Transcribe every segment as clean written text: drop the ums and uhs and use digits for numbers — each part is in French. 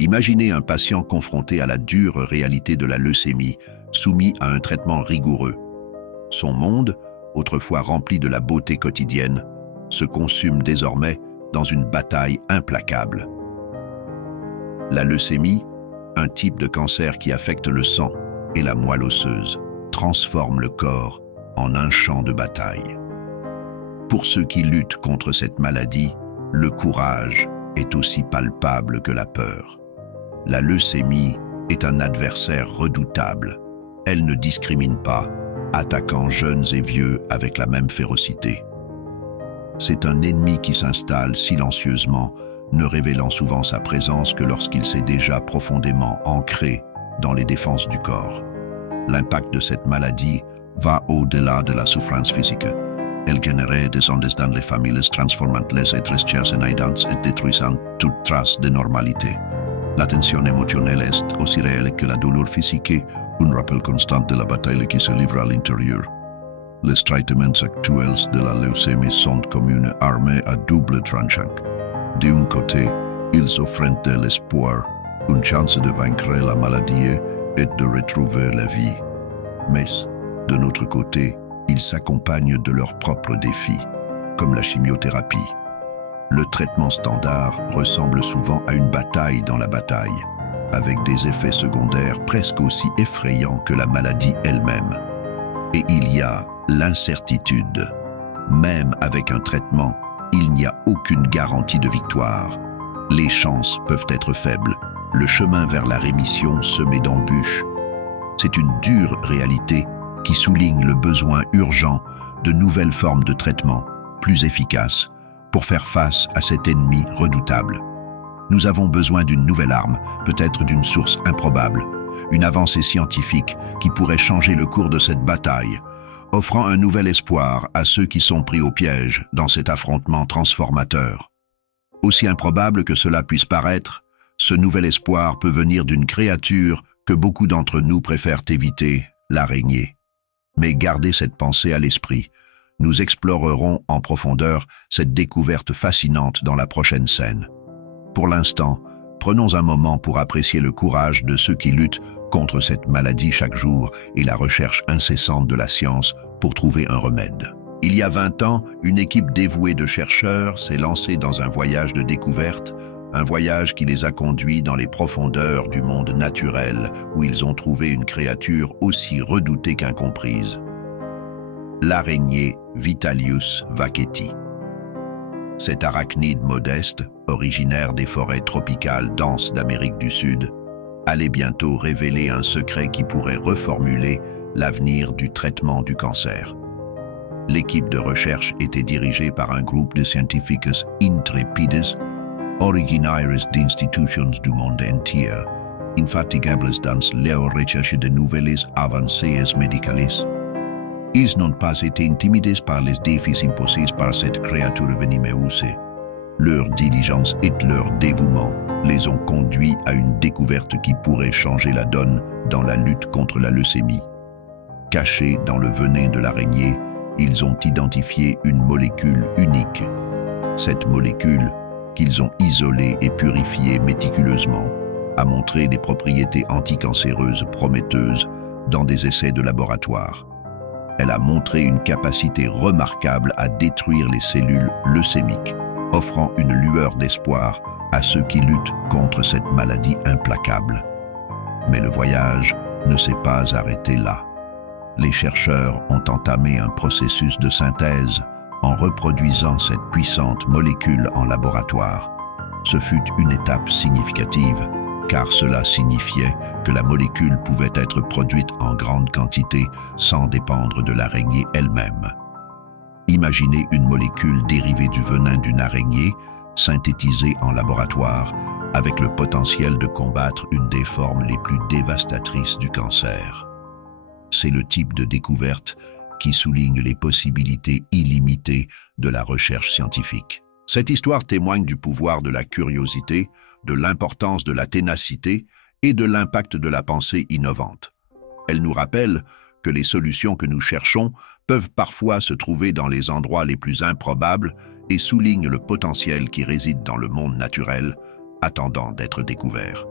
Imaginez un patient confronté à la dure réalité de la leucémie, soumis à un traitement rigoureux. Son monde, autrefois rempli de la beauté quotidienne, se consume désormais dans une bataille implacable. La leucémie, un type de cancer qui affecte le sang et la moelle osseuse, transforme le corps en un champ de bataille. Pour ceux qui luttent contre cette maladie, le courage est aussi palpable que la peur. La leucémie est un adversaire redoutable. Elle ne discrimine pas, attaquant jeunes et vieux avec la même férocité. C'est un ennemi qui s'installe silencieusement, ne révélant souvent sa présence que lorsqu'il s'est déjà profondément ancré dans les défenses du corps. L'impact de cette maladie va au-delà de la souffrance physique. Elle génère des ondes dans les familles, transformant les êtres chers en aidants et détruisant toute trace de normalité. La tension émotionnelle est aussi réelle que la douleur physique, un rappel constant de la bataille qui se livre à l'intérieur. Les traitements actuels de la leucémie sont comme une armée à double tranchant. D'un côté, ils offrent de l'espoir, une chance de vaincre la maladie et de retrouver la vie. Mais, de notre côté, ils s'accompagnent de leurs propres défis, comme la chimiothérapie. Le traitement standard ressemble souvent à une bataille dans la bataille, avec des effets secondaires presque aussi effrayants que la maladie elle-même. Et il y a l'incertitude. Même avec un traitement, il n'y a aucune garantie de victoire. Les chances peuvent être faibles. Le chemin vers la rémission semé d'embûches. C'est une dure réalité qui souligne le besoin urgent de nouvelles formes de traitement, plus efficaces, pour faire face à cet ennemi redoutable. Nous avons besoin d'une nouvelle arme, peut-être d'une source improbable, une avancée scientifique qui pourrait changer le cours de cette bataille, offrant un nouvel espoir à ceux qui sont pris au piège dans cet affrontement transformateur. Aussi improbable que cela puisse paraître, ce nouvel espoir peut venir d'une créature que beaucoup d'entre nous préfèrent éviter, l'araignée. Mais gardez cette pensée à l'esprit. Nous explorerons en profondeur cette découverte fascinante dans la prochaine scène. Pour l'instant, prenons un moment pour apprécier le courage de ceux qui luttent contre cette maladie chaque jour et la recherche incessante de la science pour trouver un remède. Il y a 20 ans, une équipe dévouée de chercheurs s'est lancée dans un voyage de découverte, un voyage qui les a conduits dans les profondeurs du monde naturel où ils ont trouvé une créature aussi redoutée qu'incomprise. L'araignée Vitalius vaqueti. Cet arachnide modeste, originaire des forêts tropicales denses d'Amérique du Sud, allait bientôt révéler un secret qui pourrait reformuler l'avenir du traitement du cancer. L'équipe de recherche était dirigée par un groupe de scientifiques intrépides, originaires d'institutions du monde entier, infatigables dans leur recherche de nouvelles avancées médicales. Ils n'ont pas été intimidés par les défis imposés par cette créature venimeuse. Leur diligence et leur dévouement les ont conduits à une découverte qui pourrait changer la donne dans la lutte contre la leucémie. Cachée dans le venin de l'araignée, ils ont identifié une molécule unique. Cette molécule, qu'ils ont isolée et purifiée méticuleusement, a montré des propriétés anticancéreuses prometteuses dans des essais de laboratoire. Elle a montré une capacité remarquable à détruire les cellules leucémiques, offrant une lueur d'espoir à ceux qui luttent contre cette maladie implacable. Mais le voyage ne s'est pas arrêté là. Les chercheurs ont entamé un processus de synthèse en reproduisant cette puissante molécule en laboratoire. Ce fut une étape significative, car cela signifiait que la molécule pouvait être produite en grande quantité sans dépendre de l'araignée elle-même. Imaginez une molécule dérivée du venin d'une araignée, synthétisée en laboratoire, avec le potentiel de combattre une des formes les plus dévastatrices du cancer. C'est le type de découverte qui souligne les possibilités illimitées de la recherche scientifique. Cette histoire témoigne du pouvoir de la curiosité, de l'importance de la ténacité et de l'impact de la pensée innovante. Elle nous rappelle que les solutions que nous cherchons peuvent parfois se trouver dans les endroits les plus improbables et souligne le potentiel qui réside dans le monde naturel, attendant d'être découvert.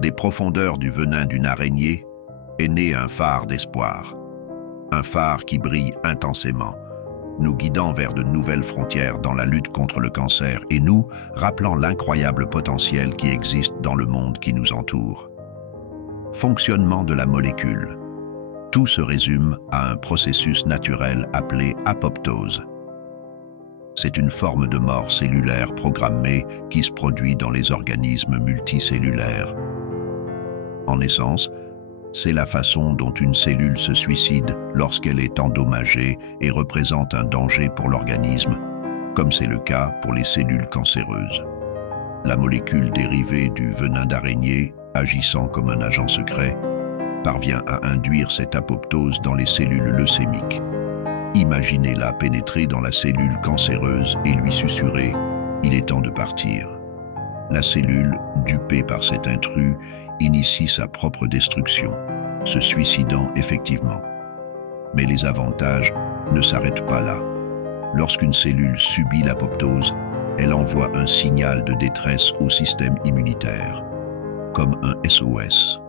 Des profondeurs du venin d'une araignée est né un phare d'espoir. Un phare qui brille intensément, nous guidant vers de nouvelles frontières dans la lutte contre le cancer et nous rappelant l'incroyable potentiel qui existe dans le monde qui nous entoure. Fonctionnement de la molécule. Tout se résume à un processus naturel appelé apoptose. C'est une forme de mort cellulaire programmée qui se produit dans les organismes multicellulaires. En essence, c'est la façon dont une cellule se suicide lorsqu'elle est endommagée et représente un danger pour l'organisme, comme c'est le cas pour les cellules cancéreuses. La molécule dérivée du venin d'araignée, agissant comme un agent secret, parvient à induire cette apoptose dans les cellules leucémiques. Imaginez-la pénétrer dans la cellule cancéreuse et lui susurrer « Il est temps de partir ». La cellule, dupée par cet intrus, initie sa propre destruction, se suicidant effectivement. Mais les avantages ne s'arrêtent pas là. Lorsqu'une cellule subit l'apoptose, elle envoie un signal de détresse au système immunitaire, comme un SOS.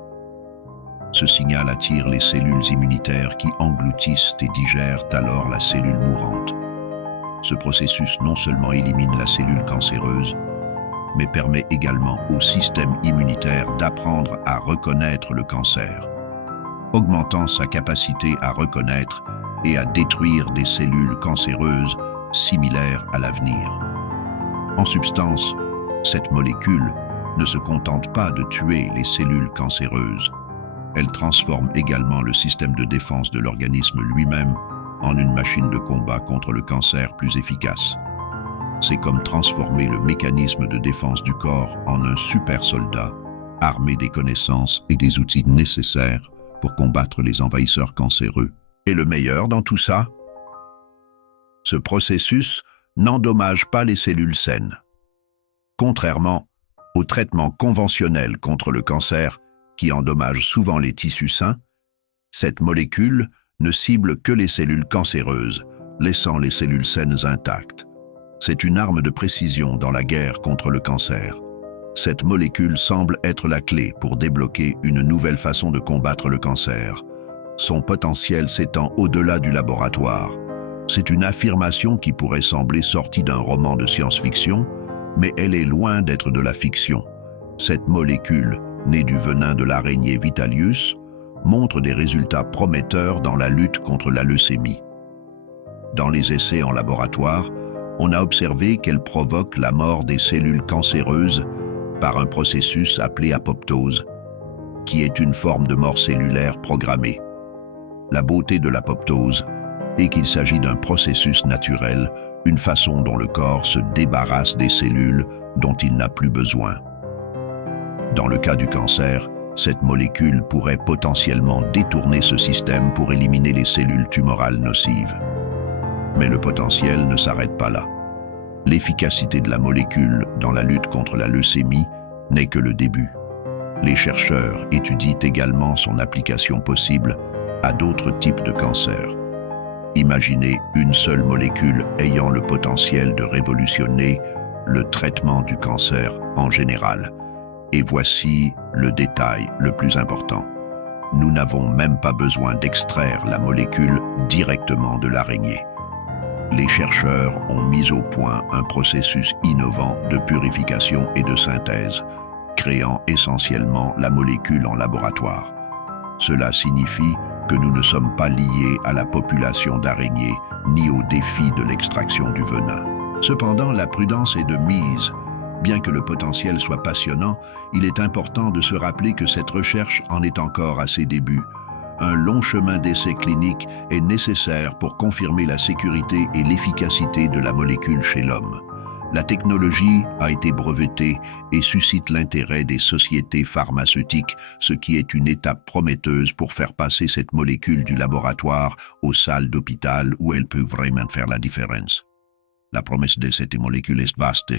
Ce signal attire les cellules immunitaires qui engloutissent et digèrent alors la cellule mourante. Ce processus non seulement élimine la cellule cancéreuse, mais permet également au système immunitaire d'apprendre à reconnaître le cancer, augmentant sa capacité à reconnaître et à détruire des cellules cancéreuses similaires à l'avenir. En substance, cette molécule ne se contente pas de tuer les cellules cancéreuses. Elle transforme également le système de défense de l'organisme lui-même en une machine de combat contre le cancer plus efficace. C'est comme transformer le mécanisme de défense du corps en un super soldat, armé des connaissances et des outils nécessaires pour combattre les envahisseurs cancéreux. Et le meilleur dans tout ça? Ce processus n'endommage pas les cellules saines. Contrairement au traitement conventionnel contre le cancer, qui endommage souvent les tissus sains, cette molécule ne cible que les cellules cancéreuses, laissant les cellules saines intactes. C'est une arme de précision dans la guerre contre le cancer. Cette molécule semble être la clé pour débloquer une nouvelle façon de combattre le cancer. Son potentiel s'étend au-delà du laboratoire. C'est une affirmation qui pourrait sembler sortie d'un roman de science-fiction, mais elle est loin d'être de la fiction. Cette molécule, née du venin de l'araignée Vitalius, montre des résultats prometteurs dans la lutte contre la leucémie. Dans les essais en laboratoire, on a observé qu'elle provoque la mort des cellules cancéreuses par un processus appelé apoptose, qui est une forme de mort cellulaire programmée. La beauté de l'apoptose est qu'il s'agit d'un processus naturel, une façon dont le corps se débarrasse des cellules dont il n'a plus besoin. Dans le cas du cancer, cette molécule pourrait potentiellement détourner ce système pour éliminer les cellules tumorales nocives. Mais le potentiel ne s'arrête pas là. L'efficacité de la molécule dans la lutte contre la leucémie n'est que le début. Les chercheurs étudient également son application possible à d'autres types de cancers. Imaginez une seule molécule ayant le potentiel de révolutionner le traitement du cancer en général. Et voici le détail le plus important. Nous n'avons même pas besoin d'extraire la molécule directement de l'araignée. Les chercheurs ont mis au point un processus innovant de purification et de synthèse, créant essentiellement la molécule en laboratoire. Cela signifie que nous ne sommes pas liés à la population d'araignées ni au défi de l'extraction du venin. Cependant, la prudence est de mise. Bien que le potentiel soit passionnant, il est important de se rappeler que cette recherche en est encore à ses débuts. Un long chemin d'essais cliniques est nécessaire pour confirmer la sécurité et l'efficacité de la molécule chez l'homme. La technologie a été brevetée et suscite l'intérêt des sociétés pharmaceutiques, ce qui est une étape prometteuse pour faire passer cette molécule du laboratoire aux salles d'hôpital où elle peut vraiment faire la différence. La promesse de cette molécule est vaste,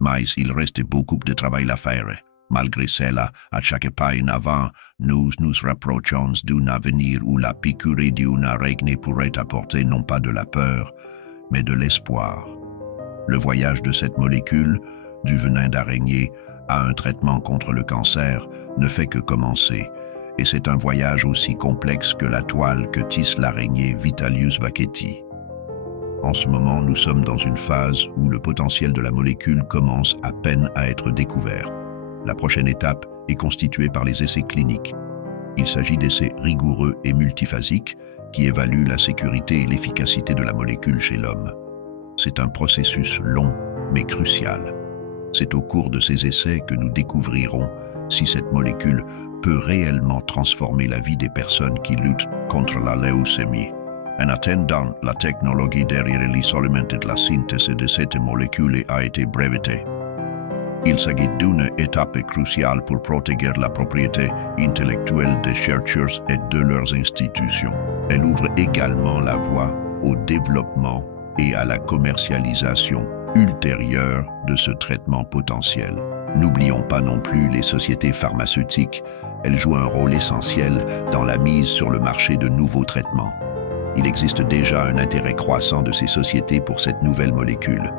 mais il reste beaucoup de travail à faire. Malgré cela, à chaque pas en avant, nous nous rapprochons d'un avenir où la piqûre d'une araignée pourrait apporter non pas de la peur, mais de l'espoir. Le voyage de cette molécule du venin d'araignée à un traitement contre le cancer, ne fait que commencer, et c'est un voyage aussi complexe que la toile que tisse l'araignée Vitalius Vachetti. En ce moment, nous sommes dans une phase où le potentiel de la molécule commence à peine à être découvert. La prochaine étape est constituée par les essais cliniques. Il s'agit d'essais rigoureux et multiphasiques qui évaluent la sécurité et l'efficacité de la molécule chez l'homme. C'est un processus long mais crucial. C'est au cours de ces essais que nous découvrirons si cette molécule peut réellement transformer la vie des personnes qui luttent contre la leucémie. En attendant, la technologie derrière l'isolement et la synthèse de cette molécule a été brevetée. Il s'agit d'une étape cruciale pour protéger la propriété intellectuelle des chercheurs et de leurs institutions. Elle ouvre également la voie au développement et à la commercialisation ultérieure de ce traitement potentiel. N'oublions pas non plus les sociétés pharmaceutiques. Elles jouent un rôle essentiel dans la mise sur le marché de nouveaux traitements. Il existe déjà un intérêt croissant de ces sociétés pour cette nouvelle molécule.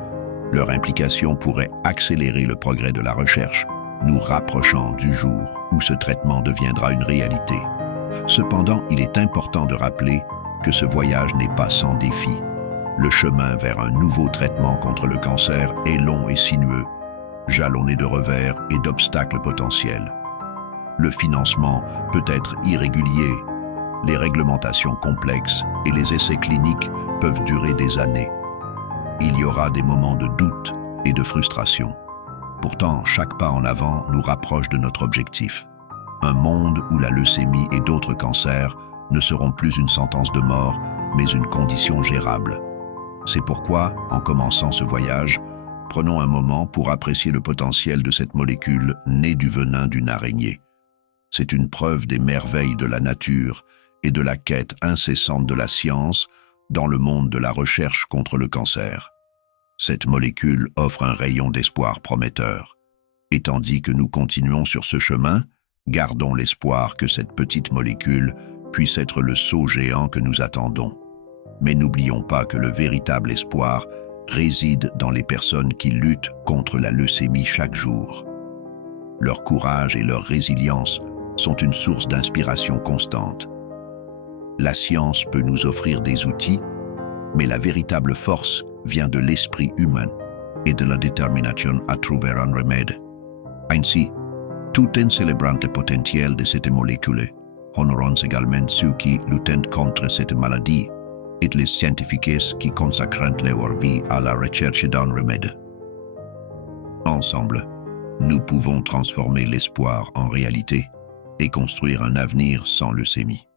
Leur implication pourrait accélérer le progrès de la recherche, nous rapprochant du jour où ce traitement deviendra une réalité. Cependant, il est important de rappeler que ce voyage n'est pas sans défi. Le chemin vers un nouveau traitement contre le cancer est long et sinueux, jalonné de revers et d'obstacles potentiels. Le financement peut être irrégulier, les réglementations complexes et les essais cliniques peuvent durer des années. Il y aura des moments de doute et de frustration. Pourtant, chaque pas en avant nous rapproche de notre objectif. Un monde où la leucémie et d'autres cancers ne seront plus une sentence de mort, mais une condition gérable. C'est pourquoi, en commençant ce voyage, prenons un moment pour apprécier le potentiel de cette molécule née du venin d'une araignée. C'est une preuve des merveilles de la nature et de la quête incessante de la science dans le monde de la recherche contre le cancer. Cette molécule offre un rayon d'espoir prometteur. Et tandis que nous continuons sur ce chemin, gardons l'espoir que cette petite molécule puisse être le saut géant que nous attendons. Mais n'oublions pas que le véritable espoir réside dans les personnes qui luttent contre la leucémie chaque jour. Leur courage et leur résilience sont une source d'inspiration constante. La science peut nous offrir des outils, mais la véritable force vient de l'esprit humain et de la détermination à trouver un remède. Ainsi, tout en célébrant le potentiel de cette molécule, honorons également ceux qui luttent contre cette maladie et les scientifiques qui consacrent leur vie à la recherche d'un remède. Ensemble, nous pouvons transformer l'espoir en réalité et construire un avenir sans leucémie.